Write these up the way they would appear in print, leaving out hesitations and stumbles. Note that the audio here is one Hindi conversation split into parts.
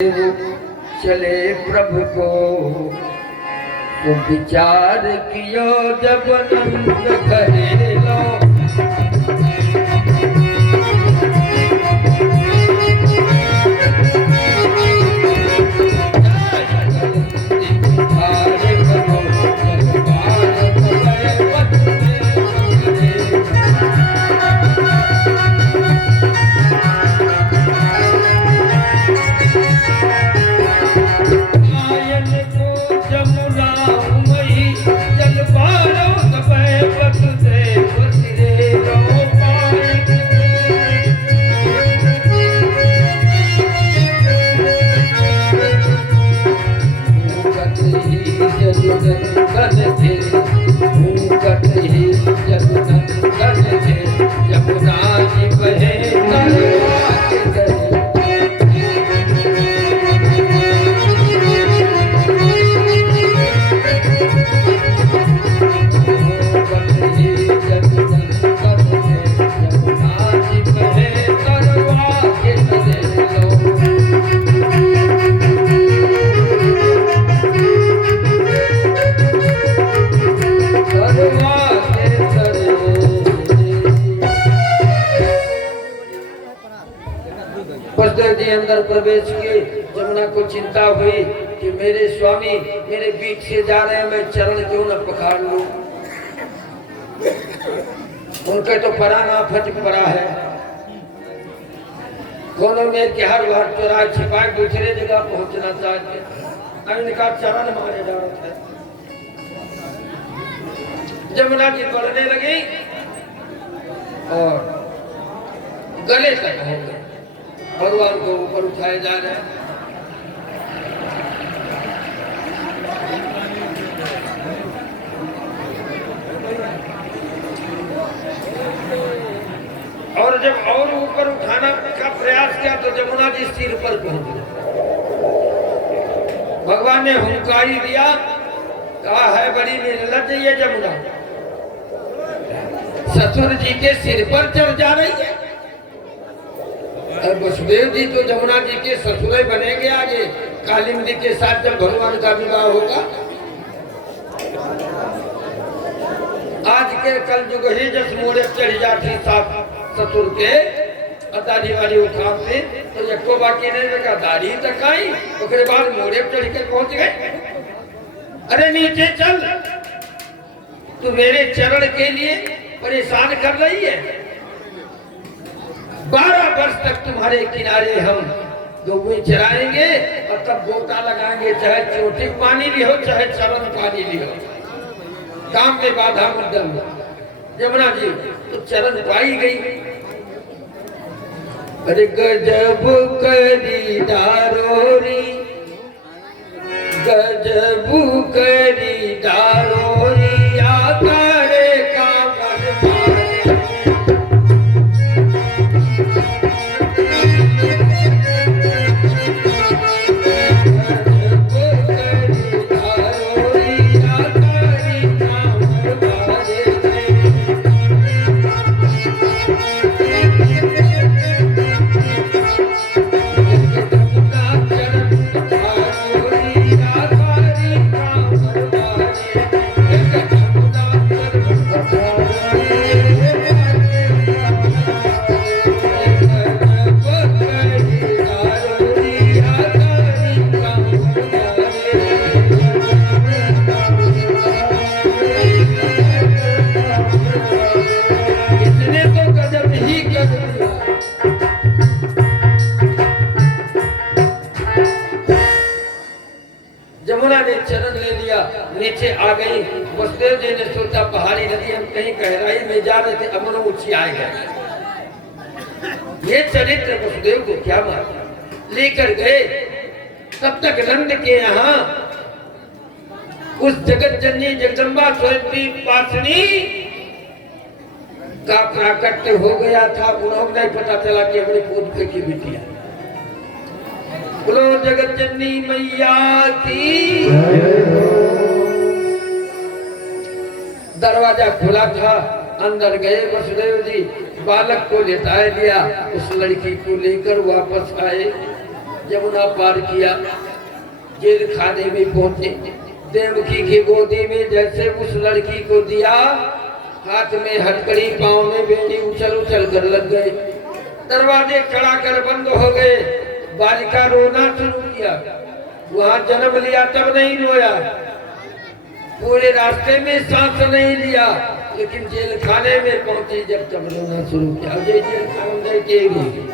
चले प्रभु को तो विचार कियो जब नंद करे लो। वसुदेव जी अंदर प्रवेश किए। जमुना को चिंता हुई कि मेरे स्वामी मेरे बीच से जा रहे हैं, मैं चरण क्यों न पखाड़ लूं। उनके तो पराना फट पड़ा है, दोनों में के हर बार चौराहे छिपा दूसरे जगह पहुंचना चाहते। इनका चरण मारे जा रहा था। जमुना जी बढ़ने लगी और गले तक हो गए, भगवान को ऊपर उठाए जा रहे हैं। और जब और ऊपर उठाना का प्रयास किया तो जमुना जी सिर पर पहुंच गए। भगवान ने हुंकारी दिया, कहा है बड़ी निर्लज्ज ये जमुना, ससुर जी के सिर पर चढ़ जा रही है। वसुदेव जी तो जमुना जी के ससुरे बनेंगे आगे कालिंदी के साथ जब भगवान का विवाह होगा। आज के कल युग ही जस मोड़े चढ़ जाती साथ ससुर के दाढ़ी वाली उठाते तो एको बाकी नहीं लगा, दाढ़ी तक आई उसके बाद मोड़े चढ़ के पहुंच गए। अरे नीचे चल, तू मेरे चरण के लिए परेशान कर रही है। 12 वर्ष तक तुम्हारे किनारे हम गोगुई चराएंगे और तब गोता लगाएंगे, चाहे चोटी पानी भी हो चाहे चरण पानी भी हो, काम में बाधा मत डालो। जमुना जी तो चरण पाई गई। अरे गजब करी डारोरी, गजब करी डारोरी आकारे का नीचे आ गई। वसुदेव जी ने सोचा पहाड़ी नदी हम कहीं गहराई में जा रहे थे, अमनो ऊंची आ गए। ये चरित्र वसुदेव को क्या मारा, लेकर गए। तब तक नंद के यहाँ उस जगत जननी जगदम्बा स्वयं पासनी का प्राकट्य हो गया था। उन्होंने नहीं पता चला कि हमारी पूत की बिटिया। बोलो जगत जननी मैया की। दरवाजा खुला था, अंदर गए वसुदेव जी, बालक को लेटाए दिया, उस लड़की को लेकर वापस आए। यमुना पार किया, जेल खाने में पहुंचे। देवकी की गोदी में जैसे उस लड़की को दिया, हाथ में हथकड़ी, पांव में बेड़ी, उछल उछल कर लग गए। दरवाजे कड़ाकर बंद हो गए। बालिका रोना शुरू किया। वहां जन्म लिया तब नहीं रोया, पूरे रास्ते में सांस नहीं लिया, लेकिन जेल खाने में पहुंची जब तब रोना शुरू किया। जेल खाने के लिए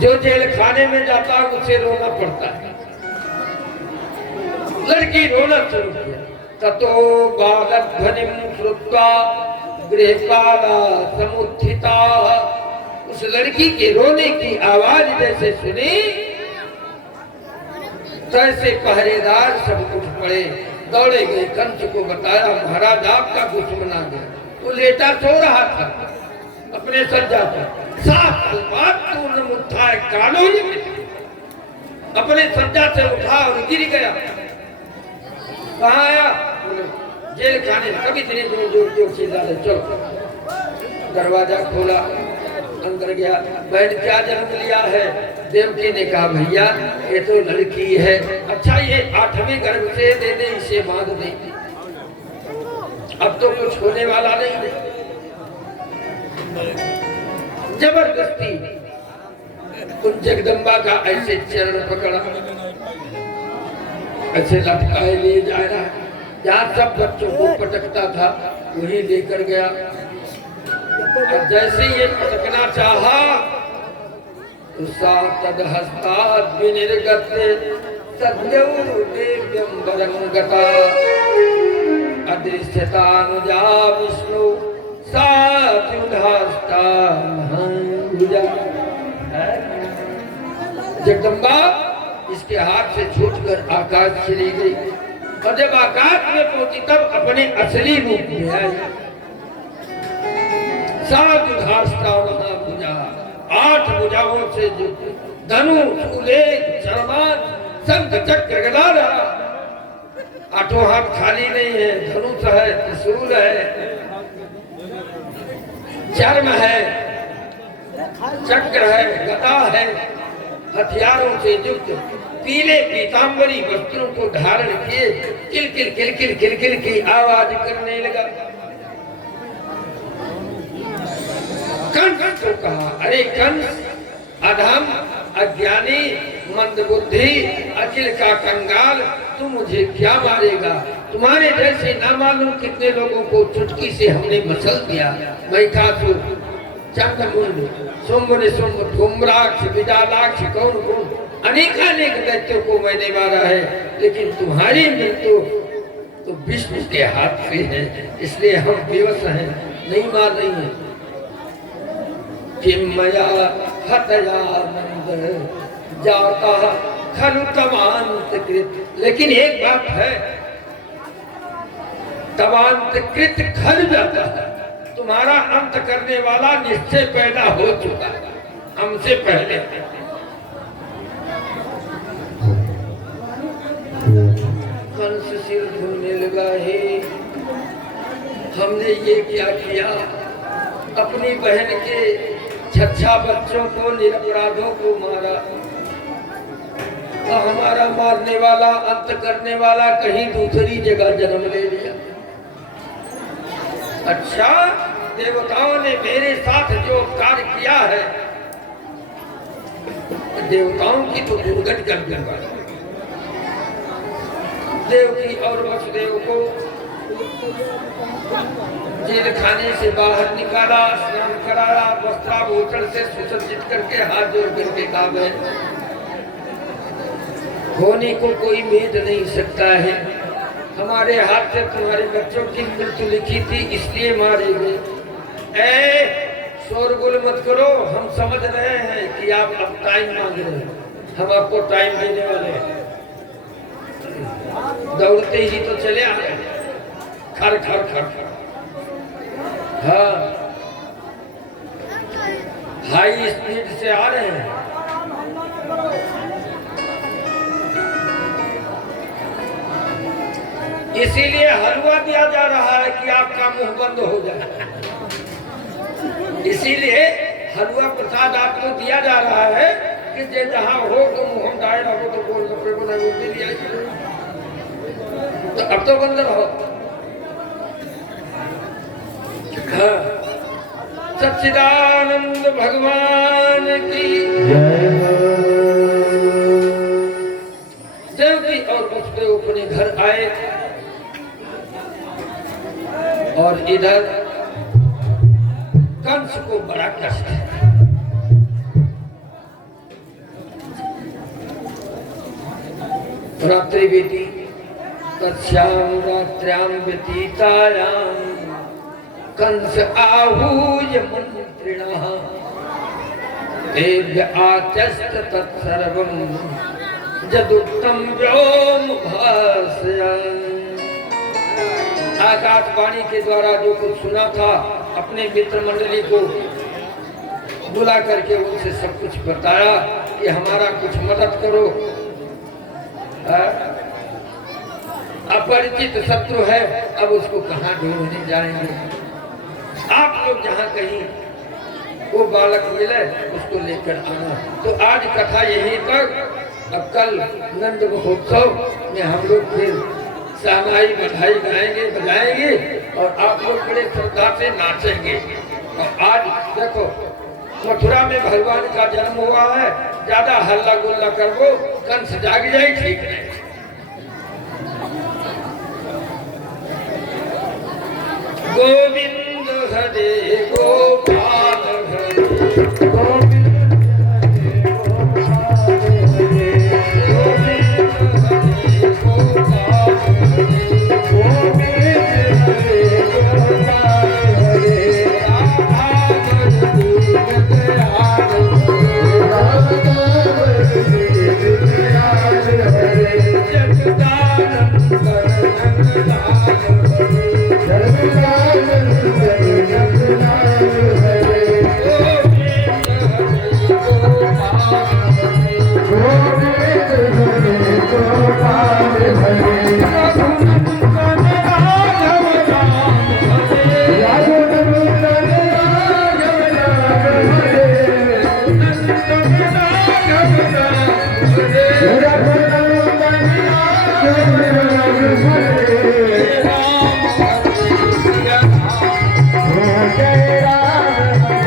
जो जेल खाने में जाता है उसे रोना पड़ता है। लड़की रोना शुरू किया। ततो बालध्वनिं श्रुत्वा गृहपाला समुत्थिता। उस लड़की के रोने की आवाज जैसे सुनी, तैसे पहरेदार सब उठ पड़े, दौड़े गए। कंस को बताया, महाराज आपका दुश्मन आ गया। वो लेटा सो रहा था अपने सज्जा पर। 7 साल बाद तूने उठा कानूनी अपने सज्जा से उठा और गिर गया। कहाँ आया? जेल खाने में। कभी इतनी जोर से डाले। चलो, दरवाजा खोला, अंदर गया। बहन क्या जन्म लिया है? देवकी ने कहा, भैया ये तो लड़की है। अच्छा, ये 8वें गर्भ से दे दे, इसे बांध दे, अब तो कुछ होने वाला नहीं है। जबरदस्ती उन जगदम्बा का ऐसे चरण पकड़ा, ऐसे लटकाए लिए जा रहा है। जहाँ सब बच्चों को पटकता था वही लेकर गया। और जैसे ये पटकना चाहा तो तद हस्तात् विनिर्गत सद्यो दिव्यंबरं गता। अदृश्यतानुजा विष्णु सात्युधास्ता महाभुजा। जगदम्बा इसके हाथ से छूटकर आकाश चली गई। और जब आकाश में पहुंची तब अपने असली रूप में आई। सात्युधास्ता महाभुजा, 8 भुजाओं से युक्त, धनु शूलेख चरमान शंख चक्र गदा रहा। 8 हाथ खाली नहीं है, धनुष है, त्रिशूल है, चर्म है, चक्र है, गदा है, हथियारों से युक्त पीले पीतांबरी वस्त्रों को धारण किए किलकिल किलकिल किलकिल की आवाज करने लगा। कंस को कहा, अरे कंस, अधम, अज्ञानी, मंदबुद्धि, अकिल का कंगाल, तू मुझे क्या मारेगा? तुम्हारे जैसे ना मालूम कितने लोगों को चुटकी से हमने मसल दिया। महिषासुर, चंद्रमुंड, शुंभ, धूम्राक्ष, विशालाक्ष, कौन अनेकानेक दैत्यों को मैंने मारा है, लेकिन तुम्हारी मृत्यु तो विष्णु के हाथ से है, इसलिए हम विवश हैं, नहीं मार रही है। किम मया हतया नंद जाता खलु तवांतकृत। लेकिन एक बात है, तवांतकृत खल जाता है। तुम्हारा अंत करने वाला निश्चय पैदा हो चुका है हमसे पहले। कंस सिर धोने लगा, हे हमने ये क्या किया? अपनी बहन के 6 बच्चों को, निरपराधों को मारा। और हमारा मारने वाला, अंत करने वाला कहीं दूसरी जगह जन्म ले लिया। अच्छा, देवताओं ने मेरे साथ जो कार्य किया है, देवताओं की तो दुर्गति कर दिया। देवकी और वसुदेव को जेल खाने से बाहर निकाला, स्नान कराया, वस्त्राभूषण से सुसज्जित करके हाथ जोड़ करके कहा, होने को कोई मेद नहीं सकता है। हमारे हाथ से तुम्हारे बच्चों की मृत्यु लिखी थी, इसलिए मारे गए। शोरगुल मत करो, हम समझ रहे हैं कि आप अब टाइम मांग रहे हैं, हम आपको टाइम देने वाले हैं। दौड़ते ही तो चले आ गए, खर खर खर खर। हाँ, हाई स्पीड से आ रहे हैं। इसीलिए हलवा दिया जा रहा है कि आपका मुंह बंद हो जाए। इसीलिए हलवा प्रसाद आपको दिया जा रहा है कि जे जहाँ हो तो मुँह दाए रहो तो बोल कपड़े को नहीं बोलती लिया तो अब तो बंद रहो। हाँ सच्चिदानंद भगवान की देवकी और उसके अपने घर आए और इधर कंस को बड़ा कष्ट है। रात्रि बीती तस्याम रात्र्याम व्यतीतायाम कंस आहूय मंत्रिणः देव्य आचस्त तत्सर्वं जदुत्तम व्योम भास्यन्। आकाशवाणी के द्वारा जो कुछ सुना था अपने मित्र मंडली को बुला करके उनसे सब कुछ बताया कि हमारा कुछ मदद करो, अपरिचित शत्रु है, अब उसको कहाँ ढूंढने जाएंगे, आप लोग जहाँ कहीं वो बालक मिले उसको लेकर आना। तो आज कथा यहीं तक। अब कल नंद महोत्सव में हम लोग फिर शहनाई बधाई गाएंगे बजाएंगे और आप लोग बड़े श्रद्धा से नाचेंगे। और आज देखो मथुरा में भगवान का जन्म हुआ है, ज्यादा हल्ला गुल्ला करो कंस जाग जाए ठीक है। गोविंद हरे गोपाल हरे गोविंद Hare